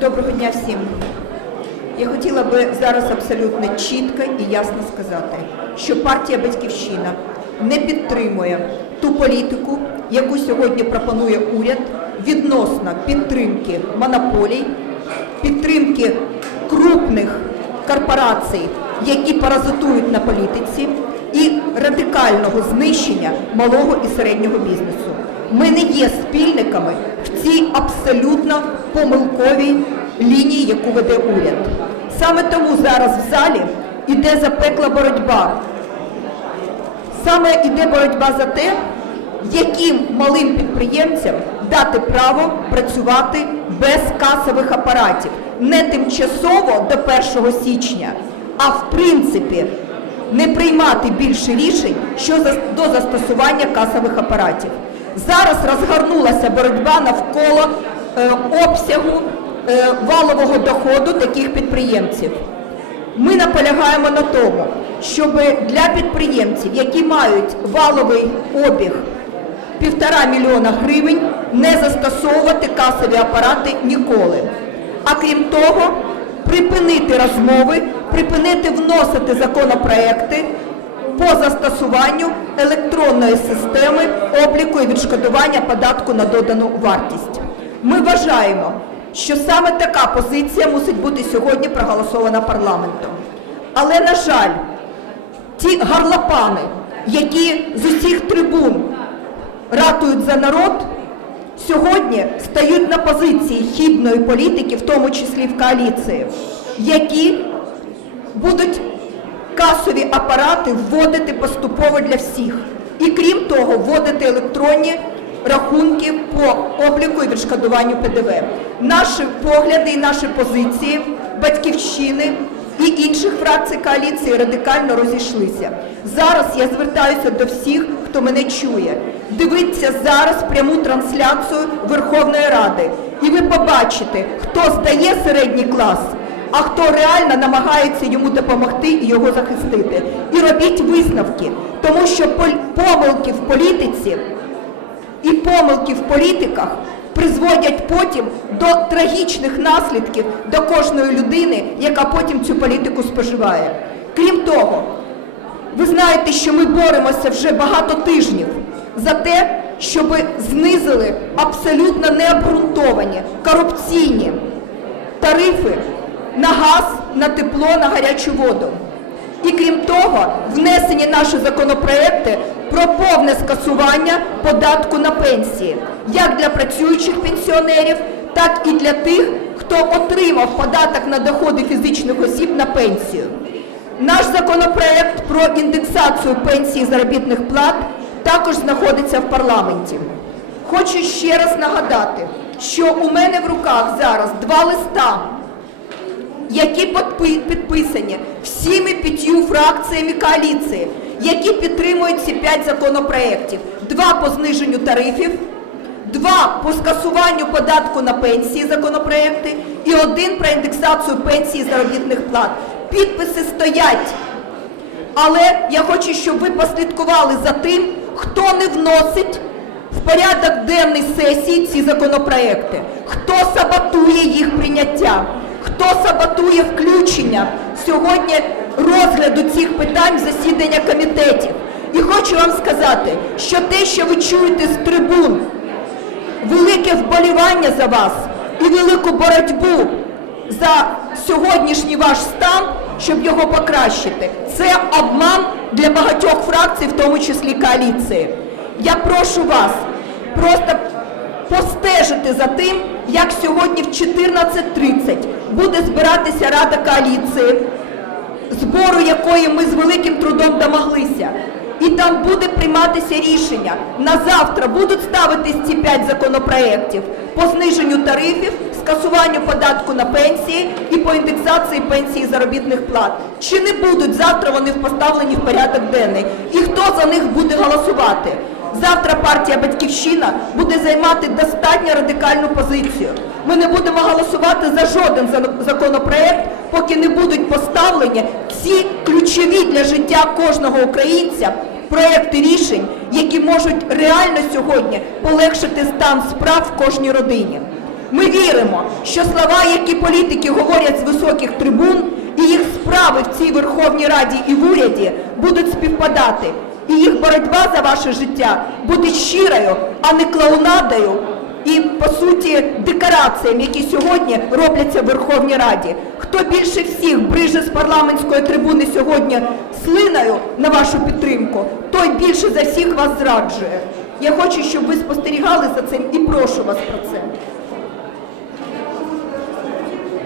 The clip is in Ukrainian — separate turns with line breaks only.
Доброго дня всім. Я хотіла би зараз абсолютно чітко і ясно сказати, що партія Батьківщина не підтримує ту політику, яку сьогодні пропонує уряд відносно підтримки монополій, підтримки крупних корпорацій, які паразитують на політиці, і радикального знищення малого і середнього бізнесу. Ми не є спільниками в цій абсолютно помилковій лінії, яку веде уряд. Саме тому зараз в залі іде запекла боротьба. Саме йде боротьба за те, яким малим підприємцям дати право працювати без касових апаратів. Не тимчасово до 1 січня, а в принципі не приймати більше рішень щодо до застосування касових апаратів. Зараз розгорнулася боротьба навколо е, обсягу валового доходу таких підприємців. Ми наполягаємо на тому, щоб для підприємців, які мають валовий обіг півтора мільйона гривень, не застосовувати касові апарати ніколи. А крім того, припинити розмови, припинити вносити законопроекти по застосуванню електронної системи обліку і відшкодування податку на додану вартість. Ми вважаємо, що саме така позиція мусить бути сьогодні проголосована парламентом. Але, на жаль, ті гарлопани, які з усіх трибун ратують за народ, сьогодні стають на позиції хібної політики, в тому числі в коаліції, які будуть касові апарати вводити поступово для всіх. І крім того, вводити електронні рахунки по обліку і відшкодуванню ПДВ. Наші погляди і наші позиції батьківщини і інших фракцій коаліції радикально розійшлися. Зараз я звертаюся до всіх, хто мене чує. Дивіться зараз пряму трансляцію Верховної Ради, і ви побачите, хто здає середній клас, а хто реально намагається йому допомогти і його захистити. І робіть висновки, тому що помилки в політиці і помилки в політиках призводять потім до трагічних наслідків до кожної людини, яка потім цю політику споживає. Крім того, ви знаєте, що ми боремося вже багато тижнів за те, щоб знизили абсолютно необґрунтовані корупційні тарифи на газ, на тепло, на гарячу воду. І крім того, внесені наші законопроекти про повне скасування податку на пенсії, як для працюючих пенсіонерів, так і для тих, хто отримав податок на доходи фізичних осіб на пенсію. Наш законопроект про індексацію пенсій заробітних плат також знаходиться в парламенті. Хочу ще раз нагадати, що у мене в руках зараз два листа які підписані всіми п'ятью фракціями коаліції, які підтримують ці п'ять законопроєктів. Два по зниженню тарифів, два по скасуванню податку на пенсії законопроєкти і один про індексацію пенсії заробітних плат. Підписи стоять. Але я хочу, щоб ви послідкували за тим, хто не вносить в порядок денний сесії ці законопроекти, хто саботує їх прийняття, хто саботує включення сьогодні розгляду цих питань засідання комітетів. І хочу вам сказати, що те, що ви чуєте з трибун, велике вболівання за вас і велику боротьбу за сьогоднішній ваш стан, щоб його покращити. Це обман для багатьох фракцій, в тому числі коаліції. Я прошу вас просто постежити за тим, як сьогодні в 14.30 буде збиратися Рада коаліції, збору якої ми з великим трудом домоглися. І там буде прийматися рішення. На завтра будуть ставитись ці п'ять законопроєктів по зниженню тарифів, скасуванню податку на пенсії і по індексації пенсії заробітних плат. Чи не будуть завтра вони поставлені в порядок денний? І хто за них буде голосувати? Завтра партія Батьківщина буде займати достатньо радикальну позицію. Ми не будемо голосувати за жоден за- законопроект, поки не будуть поставлені ці ключові для життя кожного українця проекти рішень, які можуть реально сьогодні полегшити стан справ в кожній родині. Ми віримо, що слова, які політики говорять з високих трибун, і їх справи в цій Верховній Раді і в уряді будуть співпадати. І їх боротьба за ваше життя буде щирою, а не клоунадою і, по суті, декораціям, які сьогодні робляться в Верховній Раді. Хто більше всіх бриже з парламентської трибуни сьогодні слиною на вашу підтримку, той більше за всіх вас зраджує. Я хочу, щоб ви спостерігали за цим і прошу вас про це.